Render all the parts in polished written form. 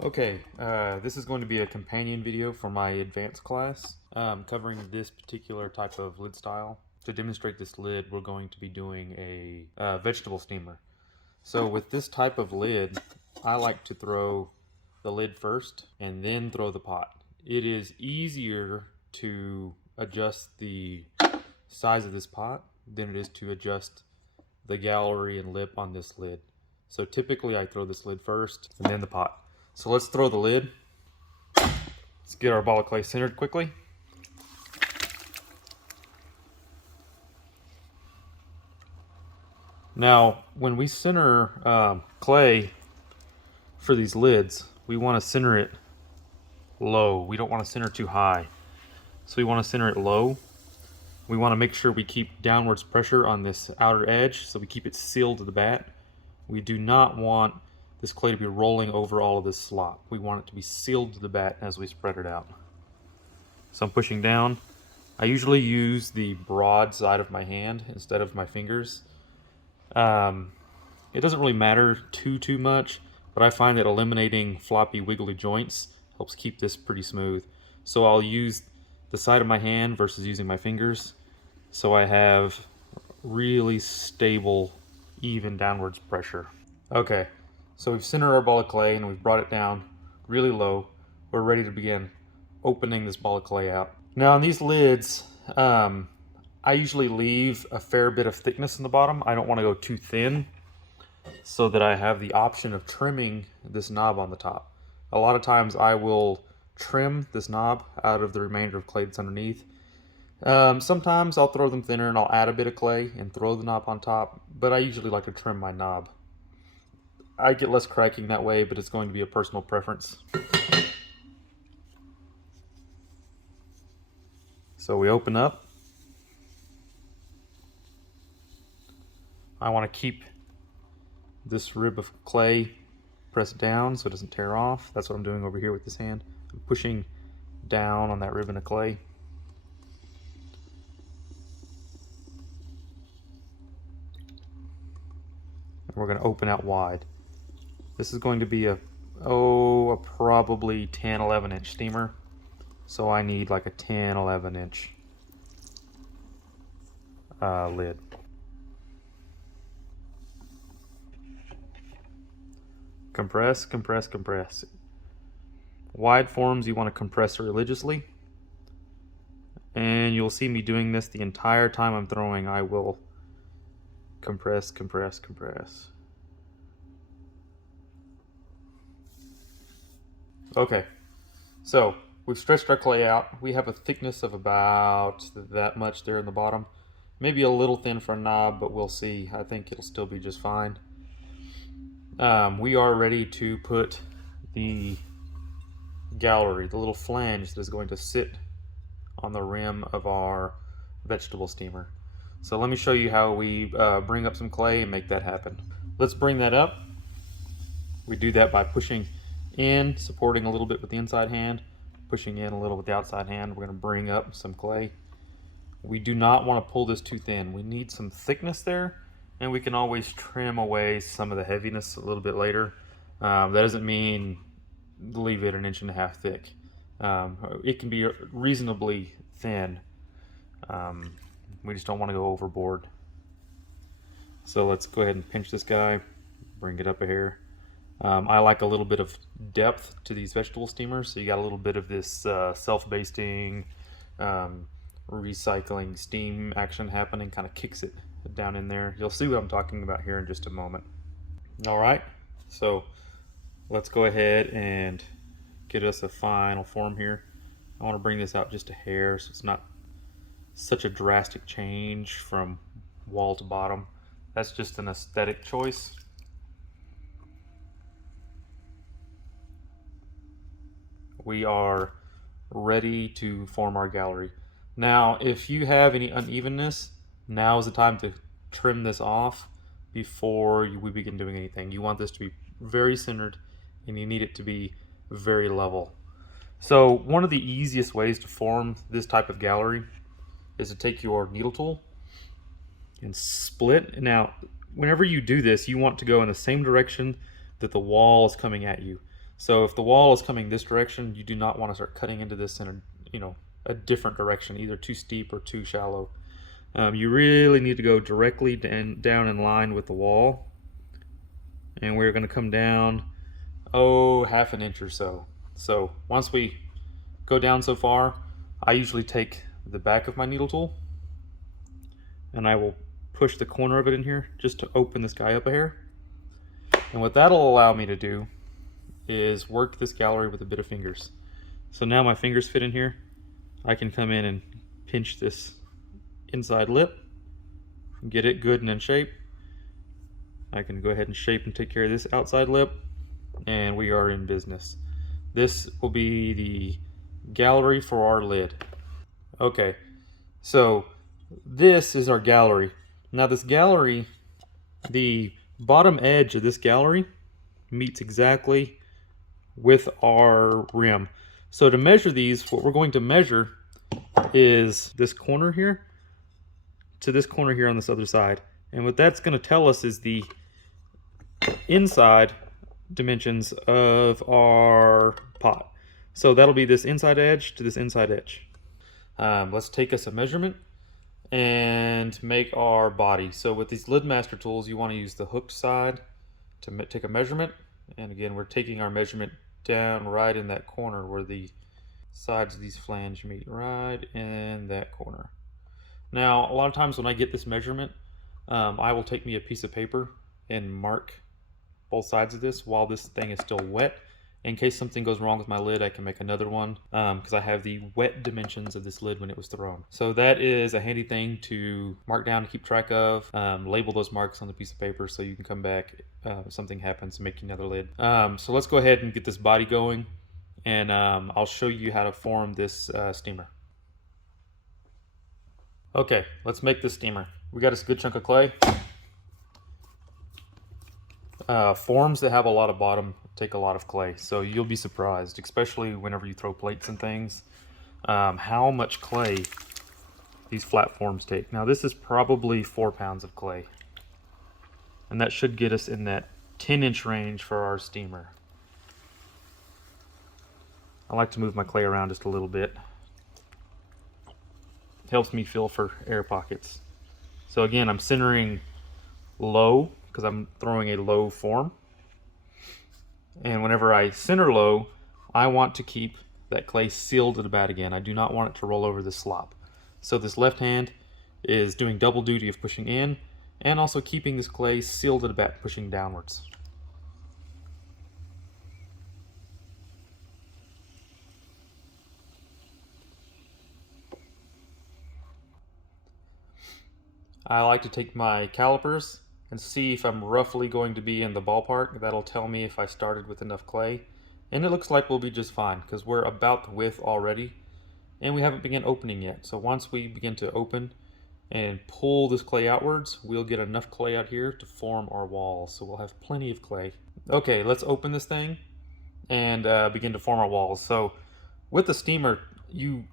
Okay, this is going to be a companion video for my advanced class covering this particular type of lid style. To demonstrate this lid, we're going to be doing a vegetable steamer. So with this type of lid, I like to throw the lid first and then throw the pot. It is easier to adjust the size of this pot than it is to adjust the gallery and lip on this lid. So typically I throw this lid first and then the pot. So let's throw the lid. Let's get our ball of clay centered quickly. Now, when we center clay for these lids, we want to center it low. We don't want to center too high. So we want to center it low. We want to make sure we keep downwards pressure on this outer edge so we keep it sealed to the bat. We do not want this clay to be rolling over all of this slop. We want it to be sealed to the bat as we spread it out. So I'm pushing down. I usually use the broad side of my hand instead of my fingers. It doesn't really matter too much, but I find that eliminating floppy wiggly joints helps keep this pretty smooth. So I'll use the side of my hand versus using my fingers, so I have really stable, even downwards pressure. Okay, so we've centered our ball of clay and we've brought it down really low. We're ready to begin opening this ball of clay out. Now on these lids, I usually leave a fair bit of thickness in the bottom. I don't want to go too thin so that I have the option of trimming this knob on the top. A lot of times I will trim this knob out of the remainder of clay that's underneath. Sometimes I'll throw them thinner and I'll add a bit of clay and throw the knob on top, but I usually like to trim my knob. I get less cracking that way, but it's going to be a personal preference. So we open up. I want to keep this rib of clay pressed down so it doesn't tear off. That's what I'm doing over here with this hand. I'm pushing down on that ribbon of clay. And we're going to open out wide. This is going to be a probably 10-11 inch steamer. So I need like a 10-11 inch lid. Compress, compress, compress. Wide forms, you want to compress religiously. And you'll see me doing this the entire time I'm throwing. I will compress, compress, compress. Okay, so we've stretched our clay out. We have a thickness of about that much there in the bottom. Maybe a little thin for a knob, but we'll see. I think it'll still be just fine. We are ready to put the gallery, the little flange that is going to sit on the rim of our vegetable steamer. So let me show you how we bring up some clay and make that happen. Let's bring that up. We do that by pushing in, supporting a little bit with the inside hand, pushing in a little with the outside hand. We're going to bring up some clay. We do not want to pull this too thin. We need some thickness there, and we can always trim away some of the heaviness a little bit later. That doesn't mean leave it 1.5 inches thick. It can be reasonably thin. We just don't want to go overboard. So let's go ahead and pinch this guy, bring it up a hair. I like a little bit of depth to these vegetable steamers, so you got a little bit of this self-basting, recycling steam action happening, kind of kicks it down in there. You'll see what I'm talking about here in just a moment. All right, so let's go ahead and get us a final form here. I want to bring this out just a hair so it's not such a drastic change from wall to bottom. That's just an aesthetic choice. We are ready to form our gallery. Now, if you have any unevenness, now is the time to trim this off before we begin doing anything. You want this to be very centered and you need it to be very level. So one of the easiest ways to form this type of gallery is to take your needle tool and split. Now, whenever you do this, you want to go in the same direction that the wall is coming at you. So if the wall is coming this direction, you do not want to start cutting into this in a different direction, either too steep or too shallow. You really need to go directly down in line with the wall, and we're going to come down half an inch or so. So once we go down so far, I usually take the back of my needle tool and I will push the corner of it in here just to open this guy up a hair. And what that'll allow me to do is work this gallery with a bit of fingers. So now my fingers fit in here. I can come in and pinch this inside lip, get it good and in shape. I can go ahead and shape and take care of this outside lip, and we are in business. This will be the gallery for our lid. Okay, so this is our gallery. Now this gallery, the bottom edge of this gallery meets exactly with our rim. So to measure these, what we're going to measure is this corner here to this corner here on this other side. And what that's going to tell us is the inside dimensions of our pot. So that'll be this inside edge to this inside edge. Let's take us a measurement and make our body. So with these lid master tools, you want to use the hooked side to take a measurement. And again, we're taking our measurement down right in that corner where the sides of these flange meet, right in that corner. Now, a lot of times when I get this measurement, I will take me a piece of paper and mark both sides of this while this thing is still wet. In case something goes wrong with my lid, I can make another one because I have the wet dimensions of this lid when it was thrown. So that is a handy thing to mark down to keep track of. Label those marks on the piece of paper so you can come back if something happens to make you another lid. So let's go ahead and get this body going, and I'll show you how to form this steamer. Okay, let's make this steamer. We got a good chunk of clay. Forms that have a lot of bottom take a lot of clay, so you'll be surprised, especially whenever you throw plates and things, how much clay these flat forms take. Now this is probably 4 pounds of clay, and that should get us in that 10-inch range for our steamer. I like to move my clay around just a little bit. It helps me feel for air pockets. So again, I'm centering low because I'm throwing a low form. And whenever I center low, I want to keep that clay sealed at the bat again. I do not want it to roll over the slop. So this left hand is doing double duty of pushing in and also keeping this clay sealed at the bat, pushing downwards. I like to take my calipers and see if I'm roughly going to be in the ballpark. That'll tell me if I started with enough clay. And it looks like we'll be just fine because we're about the width already and we haven't begun opening yet. So once we begin to open and pull this clay outwards, we'll get enough clay out here to form our walls. So we'll have plenty of clay. Okay, let's open this thing and begin to form our walls. So with the steamer, you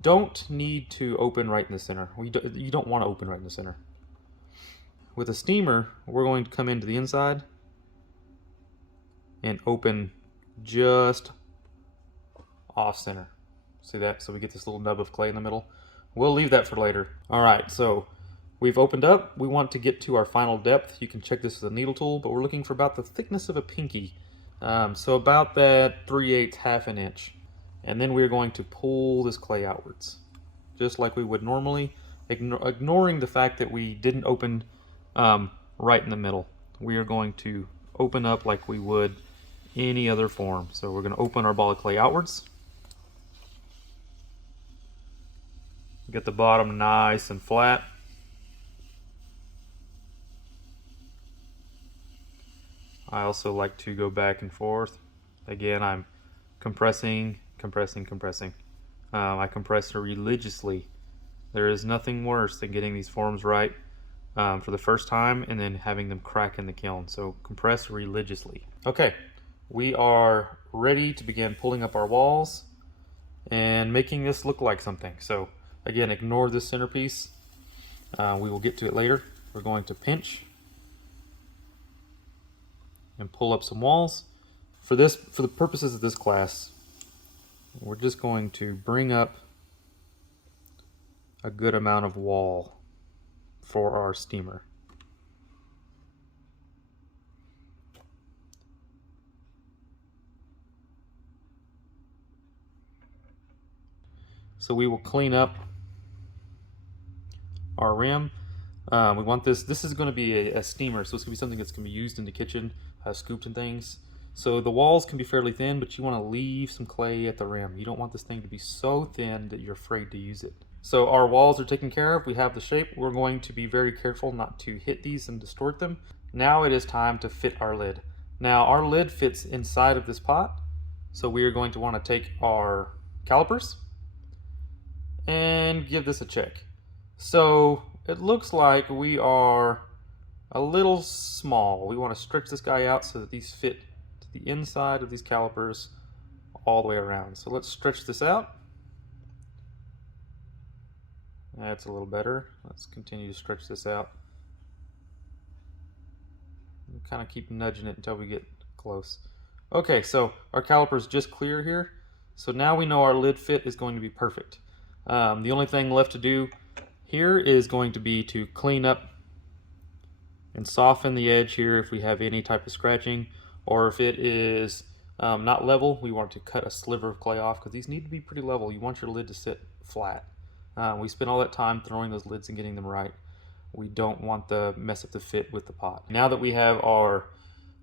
don't need to open right in the center. You don't want to open right in the center. With a steamer, we're going to come into the inside and open just off center. See that? So we get this little nub of clay in the middle. We'll leave that for later. All right, so we've opened up. We want to get to our final depth. You can check this with a needle tool, but we're looking for about the thickness of a pinky. So about that 3/8, half an inch. And then we're going to pull this clay outwards, just like we would normally, ignoring the fact that we didn't open right in the middle. We are going to open up like we would any other form. So we're going to open our ball of clay outwards. Get the bottom nice and flat. I also like to go back and forth. Again, I'm compressing. I compress religiously. There is nothing worse than getting these forms right for the first time and then having them crack in the kiln. So compress religiously. Okay, we are ready to begin pulling up our walls and making this look like something. So again, ignore this centerpiece. We will get to it later. We're going to pinch and pull up some walls. For the purposes of this class, we're just going to bring up a good amount of wall for our steamer. So we will clean up our rim. We want this is going to be a steamer, so it's going to be something that's going to be used in the kitchen, scooped and things. So the walls can be fairly thin, but you want to leave some clay at the rim. You don't want this thing to be so thin that you're afraid to use it. So our walls are taken care of. We have the shape. We're going to be very careful not to hit these and distort them. Now it is time to fit our lid. Now our lid fits inside of this pot, so we are going to want to take our calipers and give this a check. So it looks like we are a little small. We want to stretch this guy out so that these fit to the inside of these calipers all the way around. So let's stretch this out. That's a little better. Let's continue to stretch this out. We'll kind of keep nudging it until we get close. Okay, so our caliper's just clear here. So now we know our lid fit is going to be perfect. The only thing left to do here is going to be to clean up and soften the edge here if we have any type of scratching, or if it is not level, we want to cut a sliver of clay off, because these need to be pretty level. You want your lid to sit flat. We spent all that time throwing those lids and getting them right. We don't want to mess up the fit with the pot. Now that we have our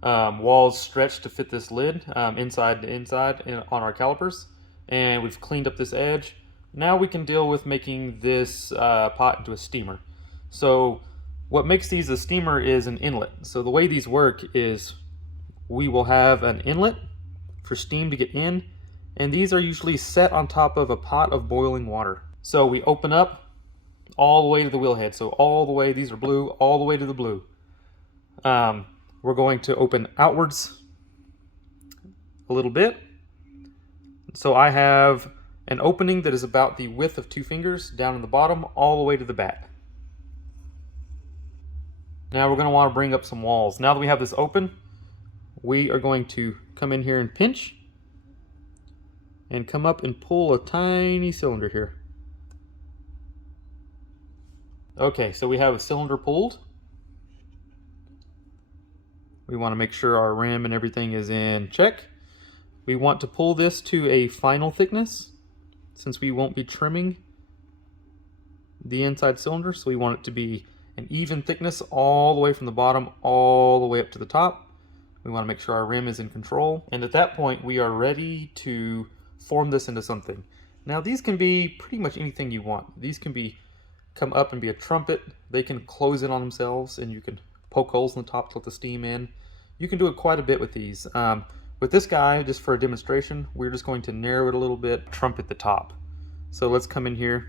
walls stretched to fit this lid inside to inside on our calipers, and we've cleaned up this edge, now we can deal with making this pot into a steamer. So what makes these a steamer is an inlet. So the way these work is we will have an inlet for steam to get in, and these are usually set on top of a pot of boiling water. So we open up all the way to the wheel head. So all the way, these are blue, all the way to the blue. We're going to open outwards a little bit. So I have an opening that is about the width of 2 fingers down in the bottom all the way to the bat. Now we're going to want to bring up some walls. Now that we have this open, we are going to come in here and pinch and come up and pull a tiny cylinder here. Okay, so we have a cylinder pulled. We want to make sure our rim and everything is in check. We want to pull this to a final thickness, since we won't be trimming the inside cylinder, so we want it to be an even thickness all the way from the bottom all the way up to the top. We want to make sure our rim is in control, and at that point we are ready to form this into something. Now these can be pretty much anything you want. These can come up and be a trumpet. They can close in on themselves, and you can poke holes in the top to let the steam in. You can do it quite a bit with these. With this guy, just for a demonstration, we're just going to narrow it a little bit, trumpet the top. So let's come in here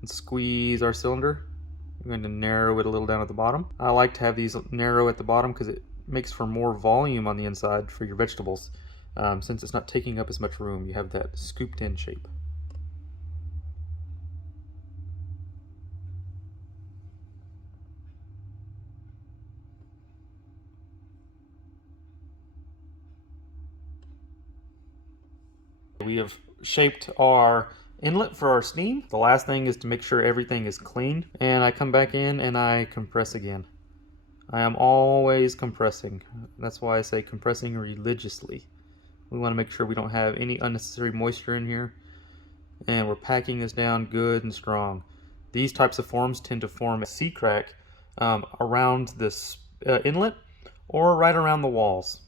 and squeeze our cylinder. I'm going to narrow it a little down at the bottom. I like to have these narrow at the bottom because it makes for more volume on the inside for your vegetables. Since it's not taking up as much room, you have that scooped in shape. We have shaped our inlet for our steam. The last thing is to make sure everything is clean, and I come back in and I compress again. I am always compressing. That's why I say compressing religiously. We want to make sure we don't have any unnecessary moisture in here, and we're packing this down good and strong. These types of forms tend to form a C-crack around this inlet or right around the walls.